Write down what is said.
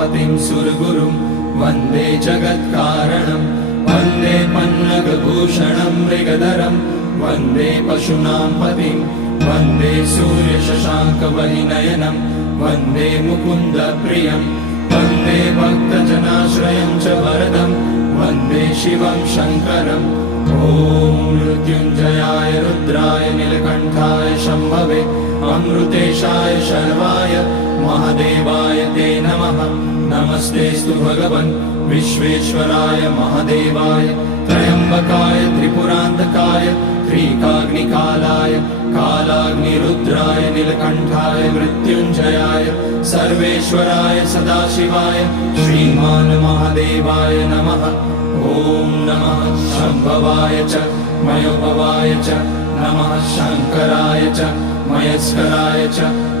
उमापतिं सुरगुरुं वन्दे जगत्कारणं वन्दे पन्नगभूषणं मृगधरं वन्दे पशूनां पतिं वन्दे सूर्यशशाङ्कवलिनयनं वन्दे मुकुन्दप्रियं वन्दे भक्तजनाश्रयं च वरदं वन्दे शिवं शङ्करम् ॐ मृत्युञ्जयाय रुद्राय नीलकण्ठाय शम्भवे अमृतेशाय शर्वाय महादेवाय ते नमः। नमस्तेस्तु भगवन् विश्वेश्वराय महादेवाय त्र्यम्बकाय त्रिपुरान्तकाय त्रिकाग्निकालाय कालाग्निरुद्राय नीलकण्ठाय मृत्युञ्जयाय सर्वेश्वराय सदाशिवाय श्रीमान् महादेवाय नमः। ॐ नमः शम्भवाय च मयोभवाय च नमः शङ्कराय च मयस्कराय च